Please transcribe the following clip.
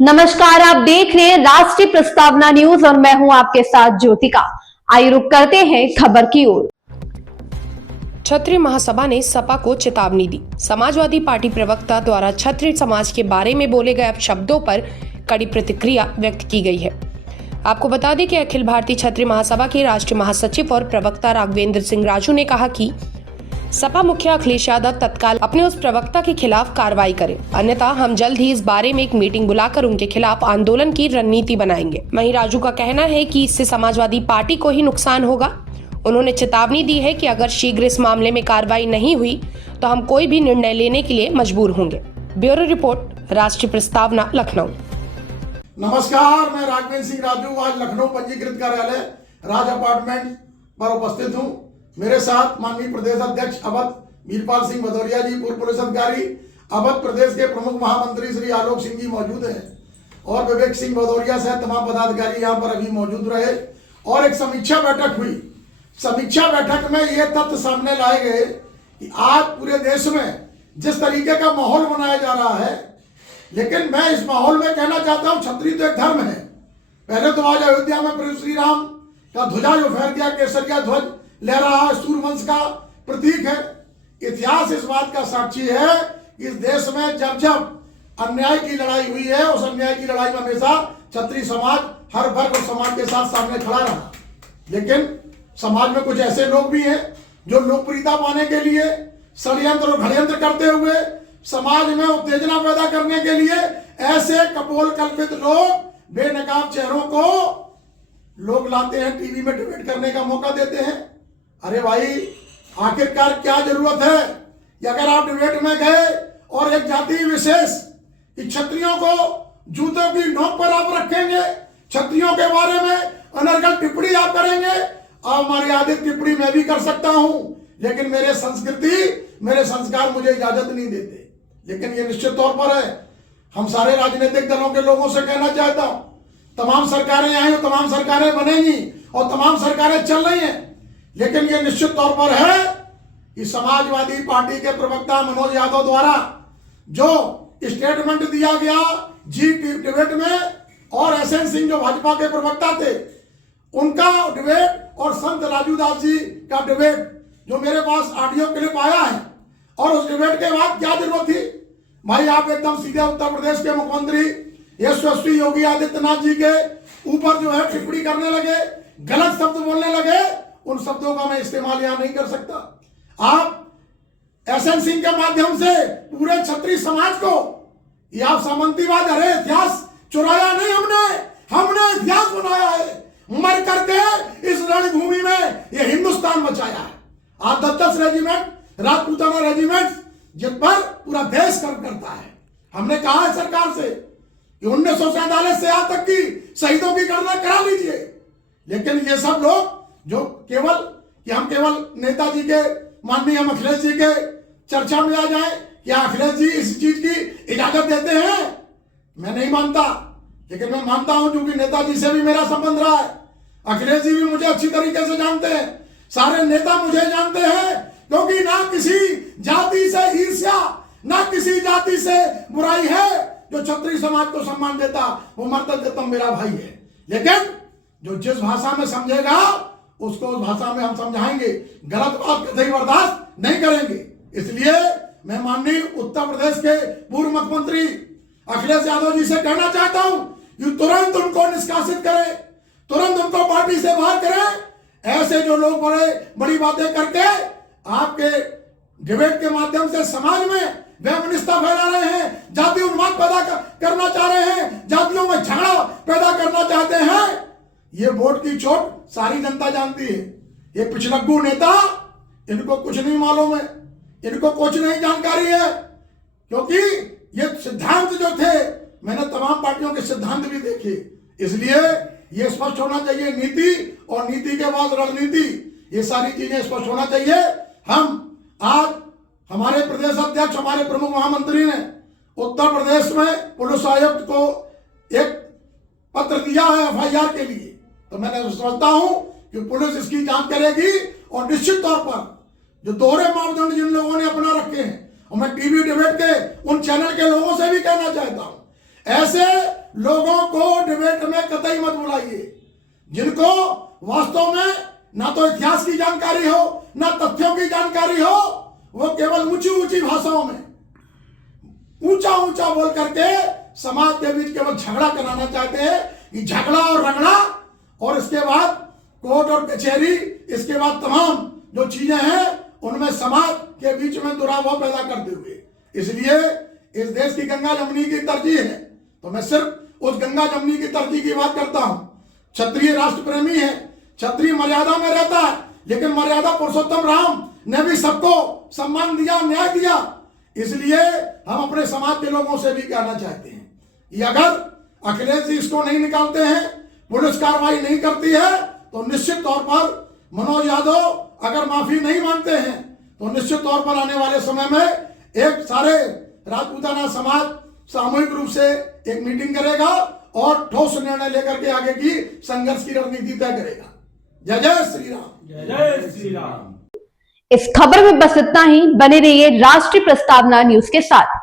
नमस्कार, आप देख रहे हैं राष्ट्रीय प्रस्तावना न्यूज और मैं हूं आपके साथ ज्योतिका। आइए रुक करते हैं खबर की ओर। क्षत्रिय महासभा ने सपा को चेतावनी दी। समाजवादी पार्टी प्रवक्ता द्वारा क्षत्रिय समाज के बारे में बोले गए अपशब्दों पर कड़ी प्रतिक्रिया व्यक्त की गई है। आपको बता दें कि अखिल भारतीय क्षत्रिय महासभा के राष्ट्रीय महासचिव और प्रवक्ता राघवेंद्र सिंह राजू ने कहा कि सपा मुखिया अखिलेश यादव तत्काल अपने उस प्रवक्ता के खिलाफ कार्रवाई करें, अन्यथा हम जल्द ही इस बारे में एक मीटिंग बुलाकर उनके खिलाफ आंदोलन की रणनीति बनाएंगे। वहीं राजू का कहना है कि इससे समाजवादी पार्टी को ही नुकसान होगा। उन्होंने चेतावनी दी है कि अगर शीघ्र इस मामले में कार्रवाई नहीं हुई तो हम कोई भी निर्णय लेने के लिए मजबूर होंगे। ब्यूरो रिपोर्ट, राष्ट्रीय प्रस्तावना, लखनऊ। नमस्कार, मैं राघवेंद्र सिंह राजू आज लखनऊ पंजीकृत कार्यालय राज अपार्टमेंट पर उपस्थित हूं। मेरे साथ माननीय प्रदेश अध्यक्ष अवध वीरपाल सिंह भदौरिया जी, पूर्व पुलिस अधिकारी, अवध प्रदेश के प्रमुख महामंत्री श्री आलोक सिंह जी मौजूद हैं और विवेक सिंह भदौरिया सहित तमाम पदाधिकारी यहाँ पर अभी मौजूद रहे और एक समीक्षा बैठक हुई। समीक्षा बैठक में ये तथ्य सामने लाए गए कि आज पूरे देश में जिस तरीके का माहौल बनाया जा रहा है, लेकिन मैं इस माहौल में कहना चाहता हूं क्षत्रिय तो एक धर्म है। पहले तो आज अयोध्या में प्रभु श्री राम का ध्वजा जो फहर दिया, केसरिया ध्वज लहरा, सूर्यवंश का प्रतीक है। इतिहास इस बात का साक्षी है कि इस देश में जब जब अन्याय की लड़ाई हुई है, उस अन्याय की लड़ाई में हमेशा क्षत्रिय समाज हर वर्ग और समाज के साथ सामने खड़ा रहा। लेकिन समाज में कुछ ऐसे लोग भी हैं जो लोकप्रियता पाने के लिए षड्यंत्र और घड़यंत्र करते हुए समाज में उत्तेजना पैदा करने के लिए ऐसे कपोल कल्पित लोग बेनकाब चेहरों को लोग लाते हैं, टीवी में डिबेट करने का मौका देते हैं। अरे भाई, आखिरकार क्या जरूरत है कि अगर आप डिबेट में गए और एक जाति विशेष कि क्षत्रियों को जूतों की नोक पर आप रखेंगे, क्षत्रियों के बारे में अनर्गल टिप्पणी आप करेंगे। अमर्यादित टिप्पणी मैं भी कर सकता हूं, लेकिन मेरे संस्कृति, मेरे संस्कार मुझे इजाजत नहीं देते। लेकिन ये निश्चित तौर पर है, हम सारे राजनीतिक दलों के लोगों से कहना चाहता हूं, तमाम सरकारें आई और तमाम सरकारें बनेंगी और तमाम सरकारें चल रही हैं, लेकिन ये निश्चित तौर पर है कि समाजवादी पार्टी के प्रवक्ता मनोज यादव द्वारा जो स्टेटमेंट दिया गया जी डिबेट में, और एसएन सिंह जो भाजपा के प्रवक्ता थे उनका डिबेट और संत राजू दास जी का डिबेट जो मेरे पास ऑडियो क्लिप आया है, और उस डिबेट के बाद क्या जरूरत थी भाई? आप एकदम सीधे उत्तर प्रदेश के मुख्यमंत्री यशस्वी योगी आदित्यनाथ जी के ऊपर जो है टिप्पणी करने लगे, गलत शब्द बोलने लगे। उन शब्दों का मैं इस्तेमाल यहां नहीं कर सकता। आप एसएन सिंह के माध्यम से पूरे क्षत्रिय समाज को ये आप सामंतीवाद, अरे इतिहास चुराया नहीं हमने इतिहास बनाया है। मर करके इस रणभूमि में ये हिंदुस्तान बचाया है। आज 10 रेजिमेंट, राजपूताना रेजिमेंट जिन पर पूरा देश गर्व करता है। हमने कहा है सरकार से कि 1947 से आज तक की शहीदों की गणना करा लीजिए, लेकिन ये सब लोग जो केवल कि हम केवल नेताजी के, माननीय हम अखिलेश जी के चर्चा में आ जाए, क्या अखिलेश जी इस चीज की इजाजत देते हैं? मैं नहीं मानता, लेकिन मैं मानता हूं क्योंकि नेताजी से भी मेरा संबंध रहा है। अखिलेश जी भी मुझे अच्छी तरीके से जानते हैं, सारे नेता मुझे जानते हैं, क्योंकि ना किसी जाति से ईर्ष्या, ना किसी जाति से बुराई है। जो क्षत्रिय समाज को सम्मान देता वो मर्तम मेरा भाई है, लेकिन जो जिस भाषा में समझेगा उसको उस भाषा में हम समझाएंगे, गलत बात कभी बर्दाश्त नहीं करेंगे। इसलिए मैं माननीय उत्तर प्रदेश के पूर्व मुख्यमंत्री अखिलेश यादव जी से कहना चाहता हूं कि तुरंत उनको निष्कासित करें, तुरंत उनको पार्टी से बाहर करें। ऐसे जो लोग बड़ी बातें करके आपके डिबेट के माध्यम से समाज में वैमनस्यता फैला रहे हैं, जाति उन्माद पैदा करना चाह रहे हैं, जातियों में झगड़ा पैदा करना चाहते हैं। ये वोट की चोट सारी जनता जानती है। ये पिछलग्गू नेता, इनको कुछ नहीं मालूम है, इनको कुछ नहीं जानकारी है, क्योंकि ये सिद्धांत जो थे, मैंने तमाम पार्टियों के सिद्धांत भी देखे। इसलिए ये स्पष्ट होना चाहिए नीति, और नीति के बाद रणनीति, ये सारी चीजें स्पष्ट होना चाहिए। हम आज हमारे प्रदेश अध्यक्ष, हमारे प्रमुख महामंत्री ने उत्तर प्रदेश में पुलिस आयुक्त को एक पत्र दिया है एफआईआर के लिए, तो मैंने समझता हूं कि पुलिस इसकी जांच करेगी, और निश्चित तौर पर जो दोहरे मापदंड जिन लोगों ने अपना रखे हैं, और मैं टीवी डिबेट के उन चैनल के लोगों से भी कहना चाहता हूं, ऐसे लोगों को डिबेट में कतई मत बुलाइए। जिनको वास्तव में ना तो इतिहास की जानकारी हो ना तथ्यों की जानकारी हो, वो केवल ऊंची ऊंची भाषाओं में ऊंचा ऊंचा बोल करके समाज के बीच केवल झगड़ा कराना चाहते हैं। कि झगड़ा और रगड़ा और इसके बाद कोर्ट और कचहरी, इसके बाद तमाम जो चीजें हैं उनमें समाज के बीच में दुराभाव पैदा करते हुए, इसलिए इस देश की गंगा जमुनी की तरजीह है। तो मैं सिर्फ उस गंगा जमुनी की तरजीह की बात करता हूं। क्षत्रिय राष्ट्र प्रेमी है, क्षत्रिय मर्यादा में रहता है, लेकिन मर्यादा पुरुषोत्तम राम ने भी सबको सम्मान दिया, न्याय दिया। इसलिए हम अपने समाज के लोगों से भी कहना चाहते हैं कि अगर अखिलेश जी इसको नहीं निकालते हैं, पुलिस कार्रवाई नहीं करती है, तो निश्चित तौर पर मनोज यादव अगर माफी नहीं मांगते हैं तो निश्चित तौर पर आने वाले समय में एक सारे राजपूताना समाज सामूहिक रूप से एक मीटिंग करेगा और ठोस निर्णय लेकर के आगे की संघर्ष की रणनीति तय करेगा। जय जय श्री राम। जय जय श्री राम। इस खबर में बस इतना ही। बने रहिए राष्ट्रीय प्रस्तावना न्यूज के साथ।